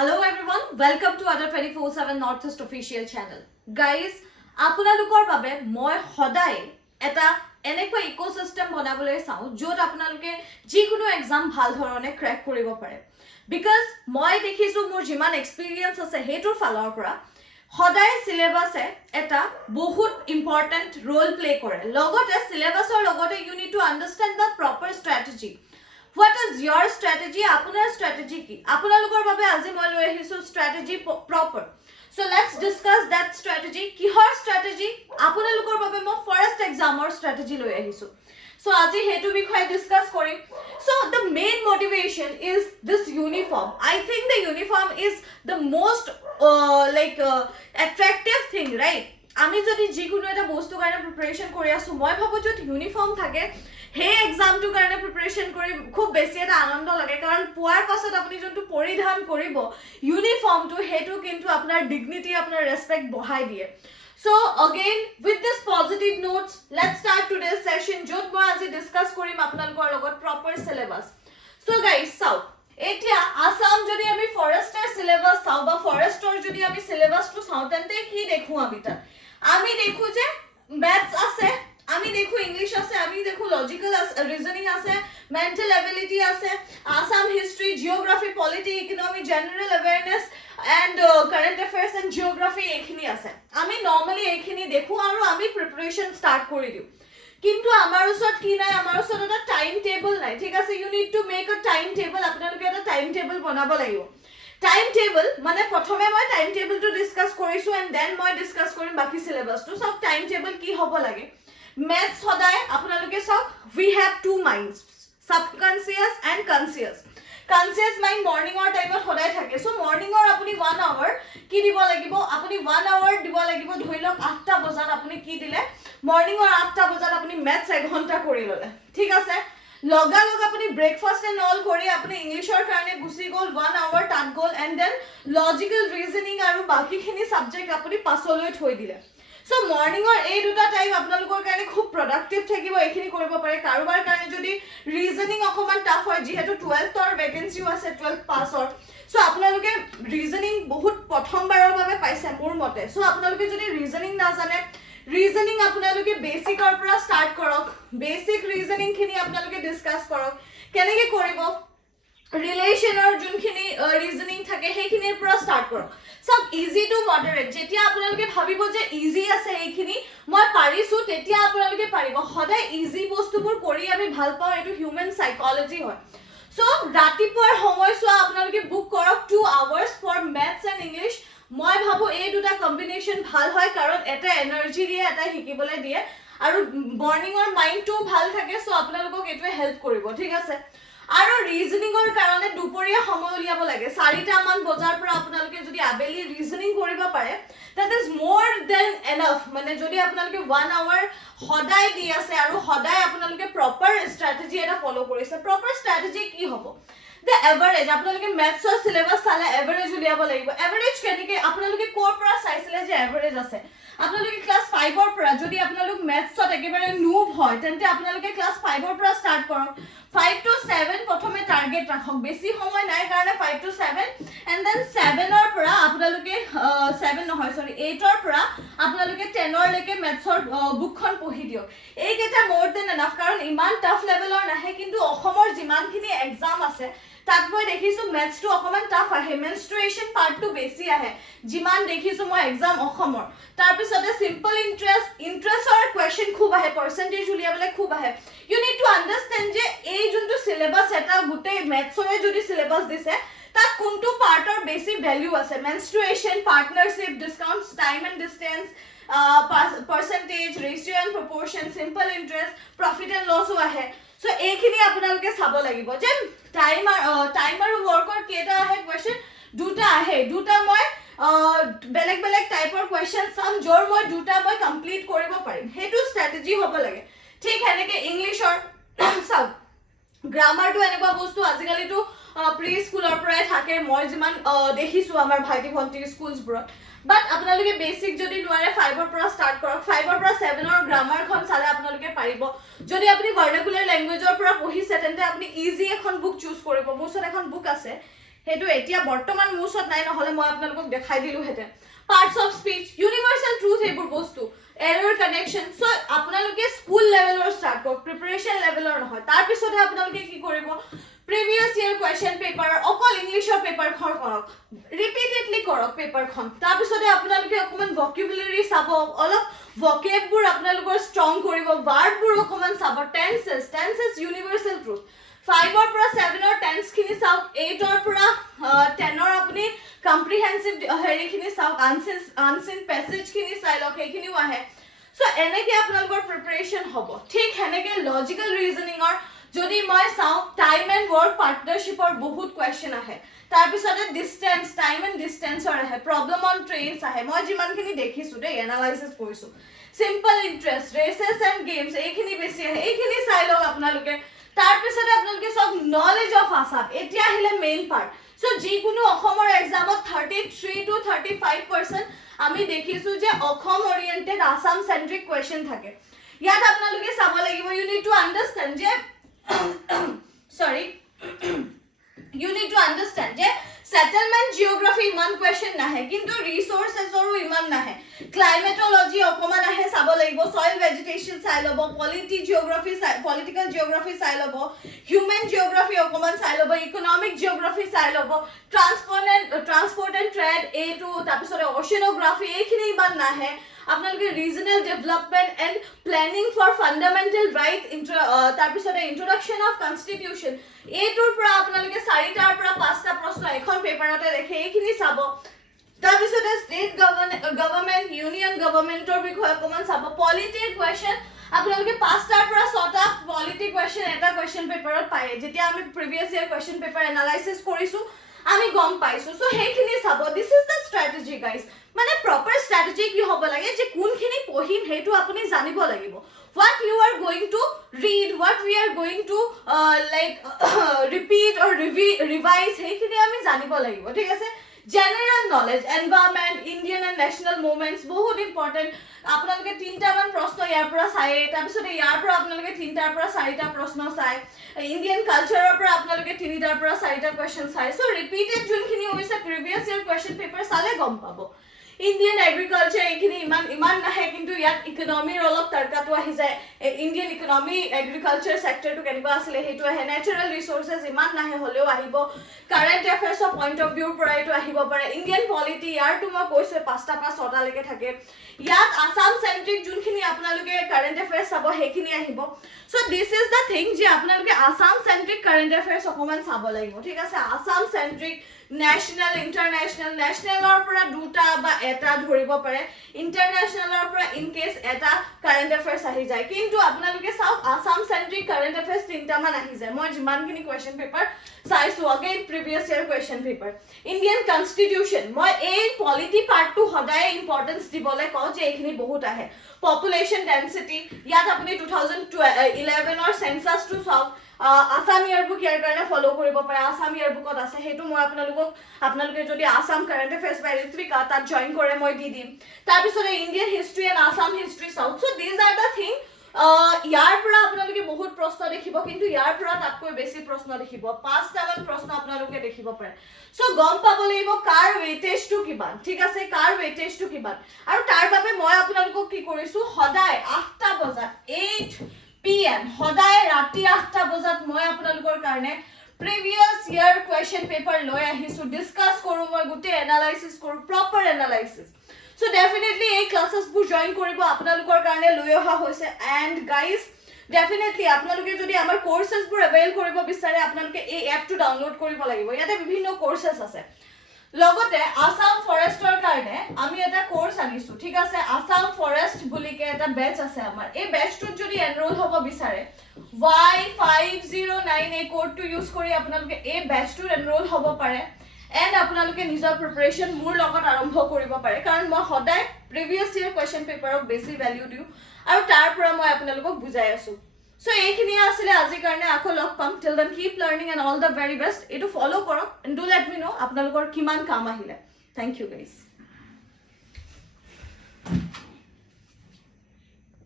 Hello everyone, welcome to Adda247 North East official channel. Guys, আপোনালোকৰ বাবে মই সদায় এটা এনেকুৱা ইকোসিস্টেম বনাবলৈ চাও যত আপোনালোকে যিকোনো এক্সাম ভাল ধৰণে ক্ৰ্যাক কৰিব পাৰে বিকজ মই দেখিছো মোৰ যিমান এক্সপেৰিয়েন্স আছে হেটোৰ ফালৰ পৰা সদায় সিলেবাসে এটা বহুত ইম্পৰ্টেন্ট ৰোল প্লে কৰে লগতে সিলেবাসৰ লগতে you need to understand the proper strategy What is your strategy? Apunar strategy ki. Apunalukor babe aji moi loi ahisu strategy proper. So let's discuss that strategy. Kihor strategy? Apunalukor babe mo forest exam or strategy loi ahisu. So aji hetu bikhoy discuss korim. So the main motivation is this uniform. I think the uniform is the most attractive thing, right? Ami jodi jikono eta bostu karone preparation kori asu moi bhabo jot uniform thake হে এক্সামটো কাৰণে preparation কৰি খুব বেছি এটা আনন্দ লাগে কাৰণ পুৱাৰ পাছত আপুনি যোনটো পৰিধান কৰিব ইউনিফৰ্মটো হেতু কিন্তু আপোনাৰ ডিগনিটি আপোনাৰ ৰেসপেক্ট বঢ়াই দিয়ে so again with this positive notes let's start today's session যত মই আজি ডিসকাস কৰিম আপোনালোকৰ লগত প্ৰপাৰ সিলেবাস সো গাইস চাও এতিয়া আসাম যদি আমি ফৰেষ্টৰ সিলেবাস চাও বা ফৰেষ্টৰ যদি আমি সিলেবাসটো চাও তেন্তে কি দেখো আমি দেখো যে ম্যাথছ আছে আমি দেখো ইংলিশ আছে আমি দেখো লজিক্যাল রিজনিং আছে মেন্টাল এবিলিটি আছে Assam history geography polity economy general awareness and current affairs and geography এখিনি আছে আমি নরমালি এখিনি দেখো আৰু আমি প্ৰিপাৰেশন স্টাৰ্ট কৰি দিও কিন্তু আমাৰ ওচৰত কি নাই আমাৰ ওচৰত এটা টাইম টেবল নাই ঠিক আছে you need to make a time table আপোনালোকে এটা টাইম টেবল বনাব লাগিব টাইম টেবল মানে প্ৰথমে মই টাইম টেবলটো ডিসকাস কৰিছো এন্ড দেন মই ডিসকাস কৰিম বাকি সিলেবাসটো সব টাইম টেবল কি হ'ব লাগে Maths hoday apnaloke sok we have two minds subconscious and conscious mind morning or time or hoday thake so morning or apuni 1 hour ki dibo lagibo apuni 1 hour dibo lagibo dhoilok 8 ta bajat apuni ki dile morning or 8 ta bajat apuni maths 1 ghonta kori lole thik ase loga apuni breakfast and all kori apuni english or karone gusi gol 1 hour tat gol and then logical reasoning aru baki khini subject apuni pasoloi thoi dile So morning or এই দুটা time আপোনালোকৰ কাৰণে খুব productive থাকিব এখিনি কৰিব পাৰে কাৰোবাৰ কাৰণে যদি ৰিজনিং অকমান টাফ হয় যেহেতু 12th অৰ ভ্যাকেন্সিও আছে 12th পাছৰ সো আপোনালোকে ৰিজনিং বহুত প্ৰথমবাৰৰ বাবে পাইছে মোৰ মতে সো আপোনালোকে যদি ৰিজনিং না জানে ৰিজনিং আপোনালোকে বেসিকৰ পৰা স্টাৰ্ট কৰক বেসিক ৰিজনিং খিনি আপোনালোকে ডিসকাস কৰক কেনেকৈ কৰিব ৰিলেশনৰ যোনখিনি ৰিজনিং থাকে সেইখিনিৰ পৰা স্টাৰ্ট কৰক সব ইজি টু মডাৰেট যেতিয়া আপোনালোকে ভাবিব যে ইজি আছে এইখিনি মই পাৰিছো তেতিয়া আপোনালোকে পাৰিব সদায় ইজি বস্তুবোৰ কৰি আমি ভাল পাওঁ এটো হিউম্যান সাইকোলজি হয় সো ৰাতিপুৱাৰ সময়ছোৱা আপোনালোকে বুক কৰক 2 আৱাৰ্স ফৰ ম্যাথছ এন্ড ইংলিশ মই ভাবো এই দুটা কম্বিনেশন ভাল হয় কাৰণ এটা এনাৰ্জি দিয়ে এটা শিকিবলৈ দিয়ে আৰু মৰ্নিংৰ মাইন্ডটো ভাল থাকে সো আপোনালোকক এটোৱে হেল্প কৰিব ঠিক আছে আৰু ৰিজনিংৰ কাৰণে দুপৰীয়া সময় উলিয়াব লাগে 4টা মান বজাৰ পৰা আপোনালোকে যদি আবেলি ৰিজনিং কৰিব পাৰে that is more than enough মানে যদি আপোনালোকে 1 hour সদায় দি আছে আৰু সদায় আপোনালোকে প্ৰপাৰ ষ্ট্ৰেটেজি এটা ফলো কৰিছে প্ৰপাৰ ষ্ট্ৰেটেজি কি হ'ব the average আপোনালোকে ম্যাথছৰ সিলেবাস চালে এভাৰেজ উলিয়াব লাগিব এভাৰেজ কেনেকৈ আপোনালোকে কোৰ পৰা চাইছিলে যে এভাৰেজ আছে আপোনালোকে ক্লাস 5 ৰ পৰা যদি আপোনালোক ম্যাথছত একেবাৰে নুব হয় তেন্তে আপোনালোকে ক্লাস 5 ৰ পৰা স্টাৰ্ট কৰক 5 to 7 প্ৰথমে টাৰ্গেট ৰাখক বেছি সময় নাই কাৰণে 5 to 7 and then 7 ৰ পৰা আপোনালোকে 7 নহয় সৰি 8 ৰ পৰা আপোনালোকে 10 ৰ লৈকে ম্যাথছৰ বুকখন পঢ়ি দিয়ক এইকেইটা মোৰ দেন এনাফ কাৰণ ইমান টাফ লেভেলৰ নাহে কিন্তু অসমৰ যিমানখিনি এক্সাম আছে তাত মই দেখিছো ম্যাথছটো অকমান টাফ আহে মেনস্ট্ৰুয়েশন পাৰ্টটো বেছি আহে যিমান দেখিছো মই এক্সাম অসমৰ তাৰ পিছতে সিম্পল ইন্টাৰেষ্টৰ কোৱেশ্চন খুব আহে পাৰ্সেন্টেজ উলিয়াবলে খুব আহে ইউ নিড টু আন্ডাৰস্ট্যান্ড যে এই যোনটো সিলেবাস এটা গুটে ম্যাথছৰে যদি সিলেবাস দিছে তাত কোনটো পাৰ্টৰ বেছি ভ্যালু আছে mensuration partnership discounts time and distance percentage ratio and proportion simple interest profit and loss আহে সো এইখিনি আপোনালোকে চাব লাগিব যে টাইম আৰু ওয়াৰ্কৰ কেটা আহে কোৱেশ্চন দুটা আহে দুটা মই বেলেগ বেলেগ টাইপৰ কোৱেশ্চন সাম জৰ মই দুটা মই কমপ্লিট কৰিব পাৰিম হেতু ষ্ট্ৰেটেজি হ'ব লাগে ঠিক হেনেকে ইংলিশৰ সাব গ্ৰামাৰটো এনেকুৱা বস্তু আজিকালিটো প্ৰি স্কুলৰ পৰাই থাকে মই যিমান দেখিছো আমাৰ ভাইটি ভন্টি স্কুলছবোৰত But আপোনালোকে বেসিক যদি নোৱাৰে 5 ৰ পৰা স্টাৰ্ট কৰক 5 ৰ পৰা 7 ৰ গ্ৰামাৰ খন চালে আপোনালোকে পাৰিব যদি আপুনি ভাৰ্নাকুলাৰ ল্যাঙ্গুৱেজৰ পৰা পঢ়িছে তেন্তে আপুনি ইজি এখন বুক চুজ কৰিব মোৰ ওচৰত এখন বুক আছে হেতু এতিয়া বৰ্তমান মুছত নাই নহলে মই আপোনালোকক দেখাই দিলো হেতে parts of speech universal truth এইবোৰ বস্তু error connection so আপোনালোকে স্কুল লেভেলৰ স্টাৰ্ট কৰক প্ৰিপাৰেচন লেভেলৰ নহয় তাৰ পিছতে আপোনালোকে কি কৰিব previous year question paper অকল ইংলিশৰ পেপাৰখন কৰক ৰিপিটেডলি কৰক পেপাৰখন তাৰ পিছতে আপোনালোকে অকমান vocabulary চাব অলপ vocab বোৰ আপোনালোকৰ strong কৰিব verb বোৰ অকমান চাব tenses universal truth 5 or 7 or 10 খিনি চাওক 8 or 10 or আপুনি comprehensive হেৰি খিনি চাওক unseen passage খিনি চাই লওক এইখিনিও আহে সো এনেকে আপোনালোকৰ প্ৰিপাৰেচন হ'ব ঠিক হেনেকে লজিক্যাল ৰিজনিংৰ যদি মই চাও টাইম এন্ড ওয়াৰ্ক পাৰ্টনাৰশিপৰ বহুত কোৱেশ্চন আহে তাৰ পিছতে ডিসটেন্স টাইম এন্ড ডিসটেন্সৰ আহে প্ৰবলেম অন ট্ৰেইনছ আহে মই যিমানখিনি দেখিছো দে এনালাইসিস কৰিছো সিম্পল ইন্টাৰেস্ট ৰেসেস এন্ড গেমস এইখিনি বেছি আহে এইখিনি চাই লওক আপোনালোকে তাৰ পিছতে আপোনালোকে সব নলেজ অফ আসাম এতিয়া আহিলে মেইন পাৰ্ট সো যিকোনো অসমৰ এক্সামত 33 to 35% আমি দেখিছো যে অসম ওৰিয়েন্টেড আসাম সেন্ট্ৰিক কোৱেশ্চন থাকে ইয়াত আপোনালোকে চাব লাগিব ইউ নিড টু আন্ডাৰস্ট্যান্ড যে sorry you need to understand je settlement geography iman question nahe kintu resources oru iman nahe climatology okoman ahe sabo lagibo soil vegetation sai lobo political geography sai lobo human geography okoman sai lobo economic geography sai lobo transport and trade a to tapisore oceanography ekhini iman nahe আপোনালোকে regional development and planning for fundamental right তাৰ পিছতে ইন্ট্ৰোডাকশন of constitution এটোৰ পৰা আপোনালোকে 4টাৰ পৰা 5টা প্ৰশ্ন এখন পেপাৰতে দেখে এইখিনি চাব তাৰ পিছতে স্টেট গভৰ্নমেন্ট ইউনিয়ন গভৰ্নমেন্টৰ বিষয়ে অকমান চাব পলিটি কোৱেশ্চন আপোনালোকে 5টাৰ পৰা 6টা পলিটি কোৱেশ্চন এটা কোৱেশ্চন পেপাৰত পায় যেতিয়া আমি প্ৰিভিয়াস ইয়াৰ কোৱেশ্চন পেপাৰ এনালাইসিস কৰিছো আমি গম পাইছো সো হেখিনি চাব দিস ইজ দ্য স্ট্ৰ্যাটেজি গাইস মানে প্ৰপাৰ স্ট্ৰ্যাটেজি কি হ'ব লাগে যে কোনখিনি পঢ়িম হেতু আপুনি জানিব লাগিব what you are going to read what we are going to repeat or revise হেখিনি আমি জানিব লাগিব ঠিক আছে general knowledge environment indian and national movements বহুত important আপোনালোকে 3টা মান প্ৰশ্ন ইয়াৰ পৰা চাই তাৰ পিছতে ইয়াৰ পৰা আপোনালোকে 3টাৰ পৰা 4টা প্ৰশ্ন চাই ইন্ডিয়ান কালচাৰৰ পৰা আপোনালোকে 3টাৰ পৰা 4টা কোৱেশ্চন চাই সো ৰিপিটেড যোনখিনি হৈছে প্ৰিভিয়াস ইয়াৰ কোৱেশ্চন পেপাৰ চালে গম পাব Indian agriculture ekhini iman nahe kintu yat economy olop tarkatu ahi jay Indian economy agriculture sector to keniba asile hetu ahe natural resources iman nahe holeo ahibo current affairs of point of view pora etu ahibo pare Indian polity yar to ma koise 5টা pa 6টা leke thake yat Assam centric junkhini apnaloke current affairs sabo hekhini ahibo so this is the thing je apnaloke Assam centric current affairs okoman sabo lagibo thik ase Assam centric national international national pura duta ba eta dhoribo pare international pura in case eta current affairs ahi jay kintu apnaloke sauk Assam centric current affairs 3টা man ahi jay moi jiman kini question paper saisu again previous year question paper Indian constitution moi ei polity part to hodaye importance dibole ko je ekhini bahut ahe population density yat apni 2011 or census to sauk Assam yearbook ইয়াৰ কাৰণে ফলো কৰিব পাৰে Assam yearbookত আছে হেতু মই আপোনালোকে যদি Assam current affairs by Ritwika তাত join কৰে মই দি দিম তাৰ পিছতে Indian history and Assam history চাওক so this are the thing ইয়াৰ পৰা আপোনালোকে বহুত প্ৰশ্ন দেখিব কিন্তু ইয়াৰ পৰা তাতকৈ বেছি প্ৰশ্ন দেখিব 5টা মান প্ৰশ্ন আপোনালোকে দেখিব পাৰে সো গম পাব লাগিব কাৰ ওয়েটেজ টু কিমান ঠিক আছে কাৰ ওয়েটেজ টু কিমান আৰু তাৰ বাবে মই আপোনালোকক কি কৰিছো সদায় 8টা বজাত 8 PM hodaye rati 8টা বজাত মই আপোনালোকৰ কাৰণে previous year question paper লৈ আহিছো discuss কৰো মই গুটে analysis কৰো proper analysis so definitely এই classes বোৰ join কৰিব আপোনালোকৰ কাৰণে লৈ অহা হৈছে and guys definitely আপোনালোকে যদি আমাৰ courses বোৰ avail কৰিব বিচাৰে আপোনালোকে এই app টো download কৰিব লাগিব ইয়াতে বিভিন্ন courses আছে লগতে Assam Forestৰ কাৰণে আমি এটা কোৰ্স আনিছো ঠিক আছে Assam Forest বুলিকে এটা ব্যাচ আছে আমাৰ এই ব্যাচটোত যদি এনৰোল হ'ব বিচাৰে Y509 এই কোডটো ইউজ কৰি আপোনালোকে এই ব্যাচটোত এনৰোল হ'ব পাৰে এন্ড আপোনালোকে নিজৰ প্ৰিপাৰেচন মোৰ লগত আৰম্ভ কৰিব পাৰে কাৰণ মই সদায় প্ৰিভিয়াস ইয়াৰ কোৱেশ্চন পেপাৰক বেছি ভ্যালু দিউ আৰু তাৰ পৰা মই আপোনালোকক বুজাই আছো So এইখিনি আসলে আজি কাৰণে আকৌ লগ পাম till then keep learning and all the very best এটো ফলো কৰক and do let me know আপোনালোকৰ কিমান কাম আহিলে thank you guys